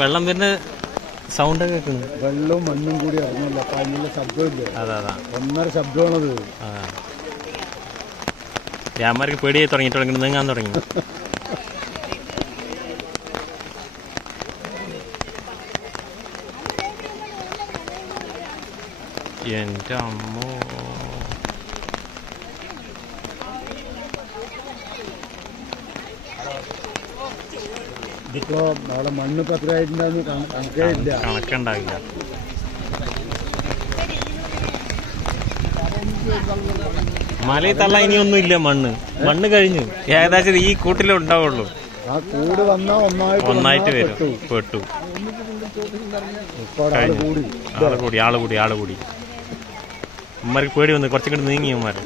വെള്ളം വരുന്ന സൗണ്ട് കേൾക്കുന്നു. വെള്ളവും മണ്ണും കൂടി ഇറങ്ങില്ല. അപ്പൊ അതിനുള്ള ശബ്ദമില്ല. അതാ ഒന്നര ശബ്ദമാണത്. രാമാർക്ക് പേടിയായി തുടങ്ങി നീങ്ങാൻ തുടങ്ങി. എന്റെ അമ്മോ, ഇതിപ്പോ നാളെ മണ്ണ് പത്രമായിട്ടുണ്ടാകുന്ന കണക്കുണ്ടാവില്ല. മലയിൽ തള്ള ഇനിയൊന്നും ഇല്ല. മണ്ണ് കഴിഞ്ഞു. ഏകദേശം ഈ കൂട്ടിലേ ഉണ്ടാവുള്ളൂ. ആ കൂട് വന്നാ ഒന്നായിട്ട് വരും. പെട്ടു. ആള് കൂടി. ഉമ്മർക്ക് പേടി വന്നു. കുറച്ചും കൂടി നീങ്ങി ഉമ്മാര്.